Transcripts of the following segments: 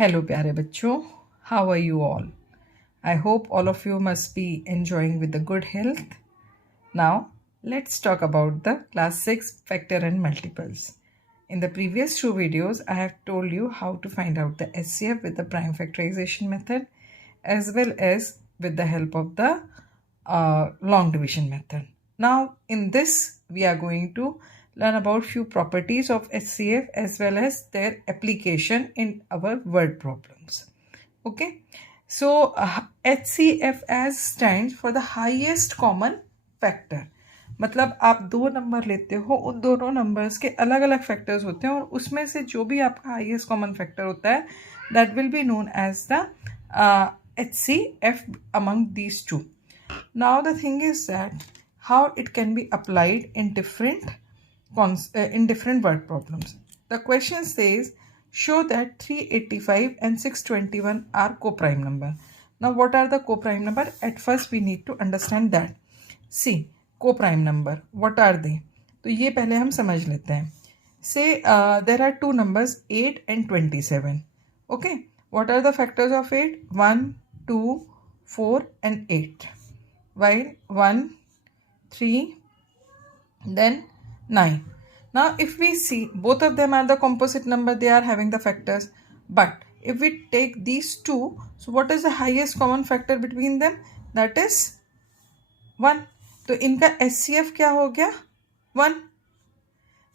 Hello, प्यारे बच्चों. How are you all? I hope all of you must be enjoying with the good health. Now, let's talk about the class 6 factor and multiples. In the previous two videos, I have told you how to find out the SCF with the prime factorization method as well as with the help of the long division method. Now, in this, we are going to learn about few properties of HCF as well as their application in our word problems. Okay, so HCF as stands for the highest common factor. मतलब आप दो number लेते हो, उन दोनों numbers के अलग अलग फैक्टर्स होते हैं और उसमें से जो भी आपका हाईएस्ट कॉमन फैक्टर होता है that will be known as the HCF among these two. Now the thing is that how it can be applied in different word problems. The question says show that 385 and 621 are co-prime number. Now what are the co-prime number? At first we need to understand that. See, co-prime number, what are they? तो ये पहले हम समझ लेते हैं. Say there are two numbers 8 and 27. Okay, what are the factors of 8? 1, 2, 4 and 8. While 1, 3, then 9. Now if we see both of them are the composite number, they are having the factors. But if we take these two, so what is the highest common factor between them? That is 1. तो इनका SCF क्या हो गया? 1.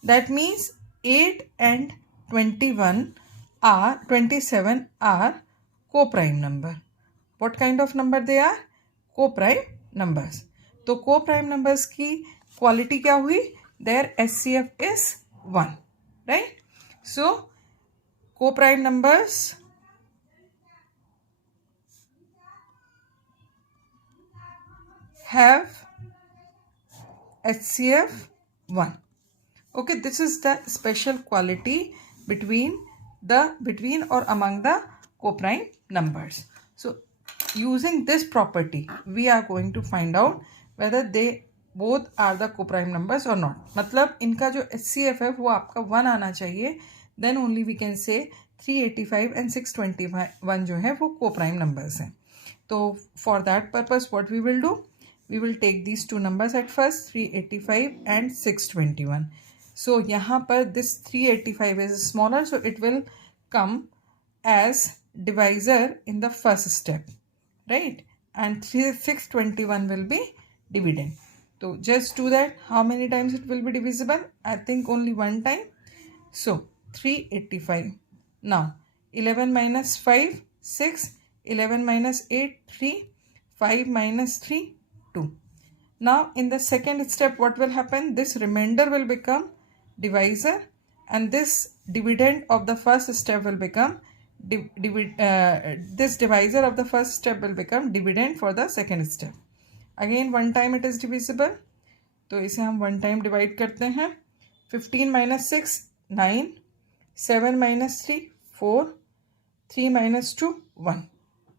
That means 8 and 27 are co-prime number. What kind of number they are? Co-prime numbers. तो co-prime numbers की quality क्या हुई? Their SCF is 1. Right? So co-prime numbers have HCF 1. Okay, this is the special quality between or among the co-prime numbers. So using this property we are going to find out whether they both are the co-prime numbers or not. मतलब इनका जो HCF है वो आपका 1 आना चाहिए, then only we can say 385 and 621 जो है वो co-prime numbers हैं. तो for that purpose what we will do? We will take these two numbers at first, 385 and 621. So यहाँ पर this 385 is smaller, so it will come as divisor in the first step, right? And 621 will be dividend. So just do that. How many times it will be divisible? I think only one time. So 385. Now 11 minus 5, 6. 11 minus 8, 3. 5 minus 3, 2. Now in the second step what will happen? This remainder will become divisor and this dividend of the first step will become this divisor of the first step will become dividend for the second step. Again one time it is divisible, तो इसे हम one time divide करते हैं. 15 minus 6, 9. 7 minus 3, 4. 3 minus 2, 1.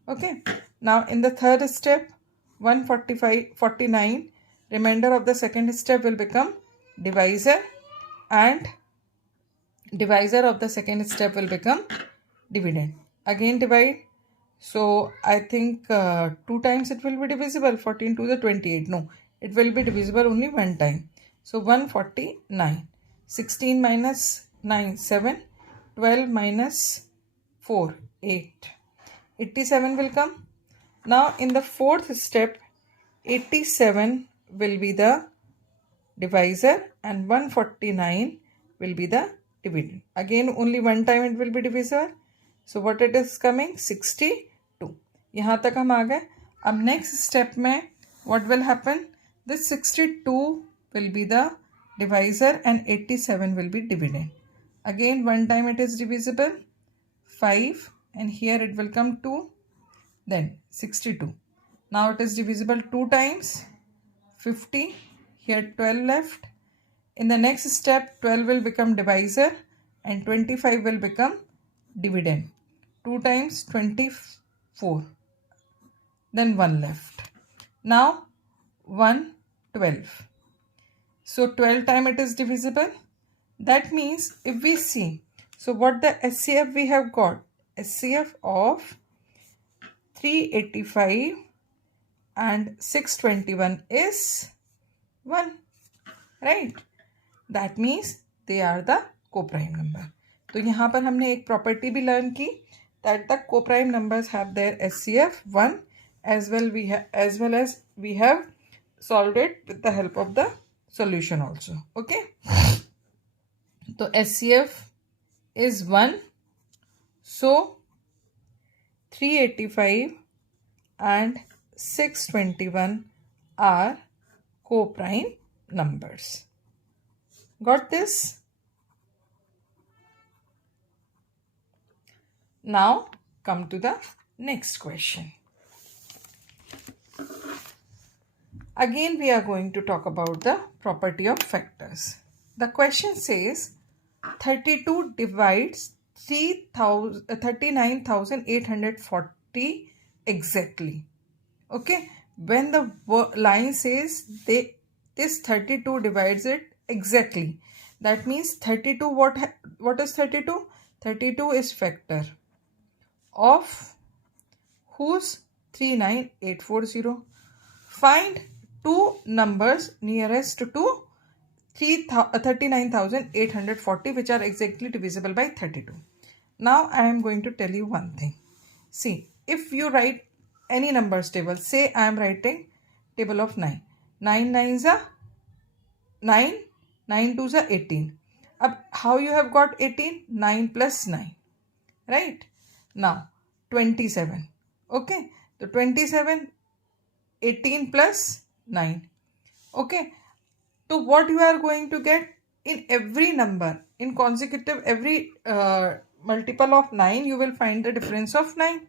Okay, now in the third step 149, remainder of the second step will become divisor and divisor of the second step will become dividend. Again divide. So I think 2 times it will be divisible. 14 to the 28. No, it will be divisible only one time. So 149. 16 minus 9, 7. 12 minus 4, 8. 87 will come. Now in the fourth step 87 will be the divisor and 149 will be the dividend. Again only one time it will be divisible. So what it is coming? 62. यहाँ तक हम आ गए. अब next step में what will happen? This 62 will be the divisor and 87 will be dividend. Again one time it is divisible. 5 and here it will come 2. Then 62. Now it is divisible 2 times. 50. Here 12 left. In the next step 12 will become divisor and 25 will become dividend. 2 times 24. Then 1 left. Now 112. So 12 time it is divisible. That means if we see, so what the SCF we have got, HCF of 385 and 621 is 1, right? That means they are the co-prime number. तो यहाँ पर हमने एक property भी learn की that the co-prime numbers have their HCF 1 as well as we have solved it with the help of the solution also. Okay. So HCF is 1. So 385 and 621 are co-prime numbers. Got this? Now come to the next question. Again we are going to talk about the property of factors. The question says 32 divides 39,840 exactly. Okay, when the line says this 32 divides it exactly, that means 32, what is 32? 32 is factor of whose 39840. Find two numbers nearest to 39,840 which are exactly divisible by 32. Now I am going to tell you one thing. See, if you write any numbers table, say I am writing table of 9. 9 9s are 9, 9 2s are 18. How you have got 18? 9 plus 9, right? Now 27. Okay, so 27, 18 plus 9. Okay, so what you are going to get in every number, in consecutive every multiple of 9, you will find the difference of 9.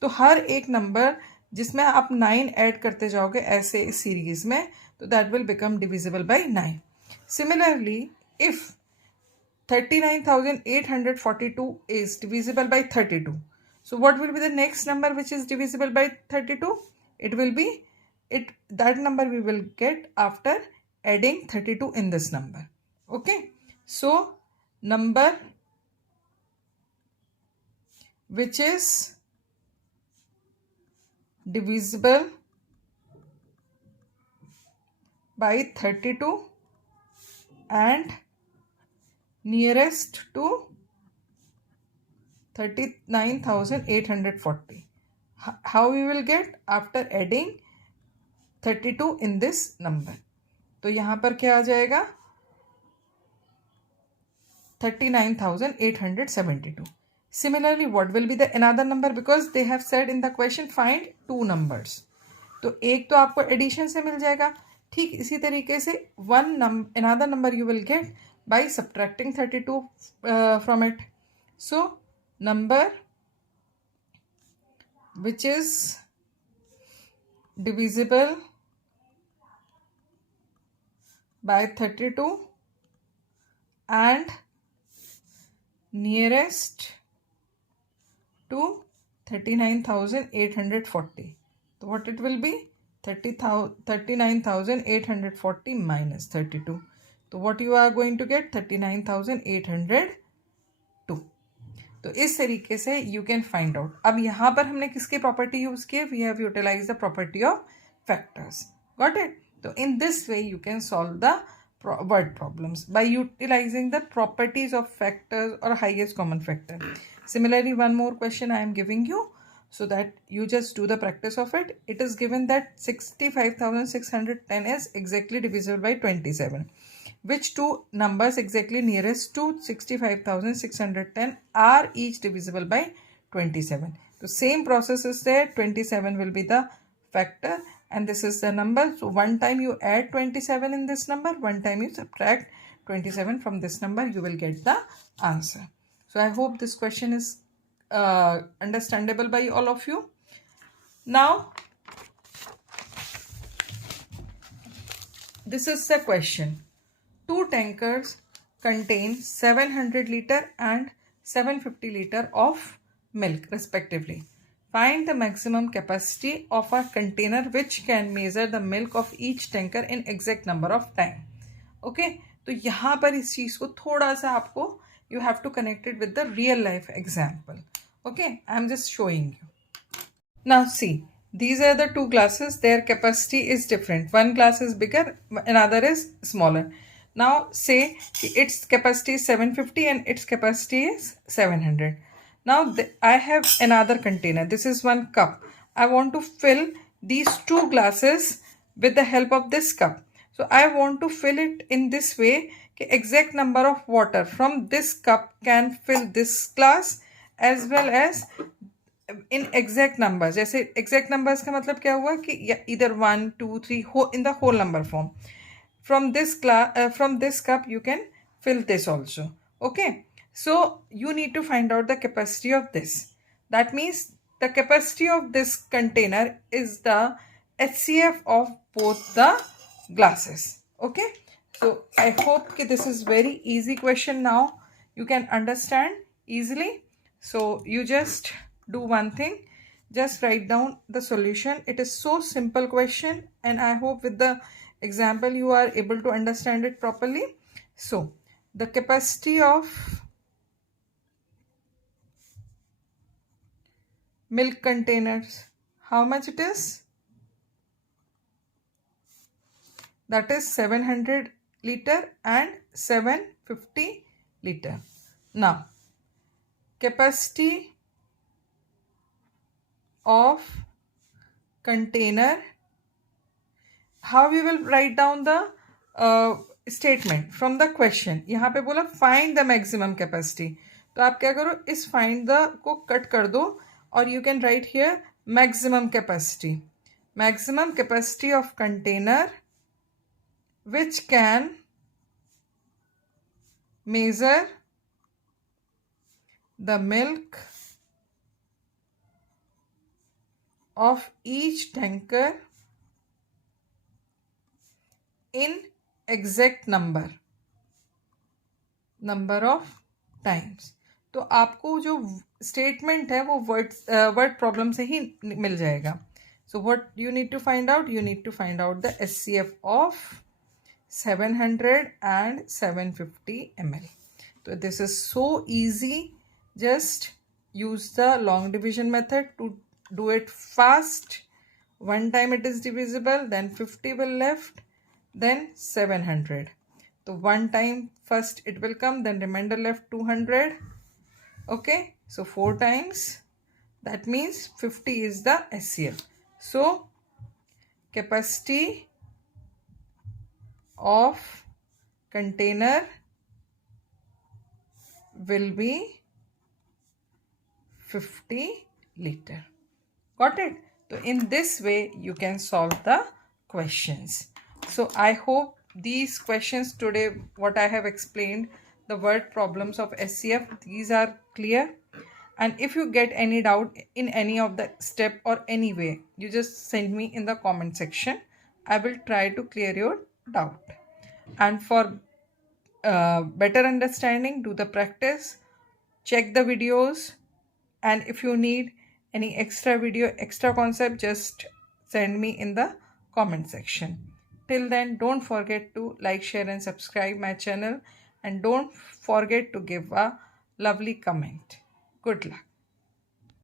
तो हर एक number जिसमें आप 9 add करते जाओगे ऐसे इस series में, तो that will become divisible by 9. Similarly if 39,842 is divisible by 32, so what will be the next number which is divisible by 32? It will be that number we will get after adding 32 in this number. Okay, so number which is divisible by 32 and nearest to 39,840. How we will get? After adding 32 in this number. तो यहाँ पर क्या आ जाएगा? 39,872. Similarly, what will be the another number? Because they have said in the question find two numbers. तो एक तो आपको addition से मिल जाएगा. ठीक इसी तरीके से another number you will get by subtracting 32 from it. So number which is divisible by 32 and nearest to 39,840. So what it will be? 39,840 minus 32. So what you are going to get? 39,802. तो इस तरीके से you can find out. अब यहाँ पर हमने किसकी property use की है? We have utilized the property of factors. Got it? So in this way you can solve the word problems by utilizing the properties of factors or highest common factor. Similarly, one more question I am giving you so that you just do the practice of it. It is given that 65,610 is exactly divisible by 27. Which two numbers exactly nearest to 65,610 are each divisible by 27? The same process is there. 27 will be the factor and this is the number. So one time you add 27 in this number, one time you subtract 27 from this number, you will get the answer. So I hope this question is understandable by all of you. Now this is the question. Two tankers contain 700 liter and 750 liter of milk respectively. Find the maximum capacity of a container which can measure the milk of each tanker in exact number of time. Okay, तो यहाँ पर इस चीज़ को थोड़ा सा आपको you have to connect it with the real life example. Okay, I'm just showing you. Now see, these are the two glasses. Their capacity is different. One glass is bigger, another is smaller. Now say its capacity is 750 and its capacity is 700. Now I have another container. This is one cup. I want to fill these two glasses with the help of this cup. So I want to fill it in this way. Exact number of water from this cup can fill this glass as well as in exact numbers. जैसे exact numbers का मतलब क्या हुआ कि इधर 1 2 3 हो in the whole number form. From this cup you can fill this also. Okay, so you need to find out the capacity of this. That means the capacity of this container is the HCF of both the glasses. Okay, so I hope that this is very easy question. Now you can understand easily. So you just do one thing, just write down the solution. It is so simple question, and I hope with the example you are able to understand it properly. So the capacity of milk containers, how much it is? That is 700 liter and 750 liter. Now capacity of container, how we will write down the statement from the question. यहाँ पे बोला find the maximum capacity. तो आप क्या करो, इस find the को cut कर दो और you can write here maximum capacity. Maximum capacity of container which can measure the milk of each tanker in exact number of times. तो आपको जो स्टेटमेंट है वो वर्ड प्रॉब्लम से ही मिल जाएगा. So what you need to find out? You need to find out the SCF of 700 and 750 ml. So this is so easy. Just use the long division method to do it fast. One time it is divisible, then 50 will left, then 700. So one time first it will come, then remainder left 200. Okay, so 4 times, that means 50 is the SCF. So capacity of container will be 50 liter. Got it? So in this way you can solve the questions. So I hope these questions today, what I have explained, the word problems of SCF, these are clear. And if you get any doubt in any of the step or any way, you just send me in the comment section. I will try to clear your doubt. And for better understanding, do the practice, check the videos, and if you need any extra video, extra concept, just send me in the comment section. Till then, don't forget to like, share and subscribe my channel, and don't forget to give a lovely comment. Good luck.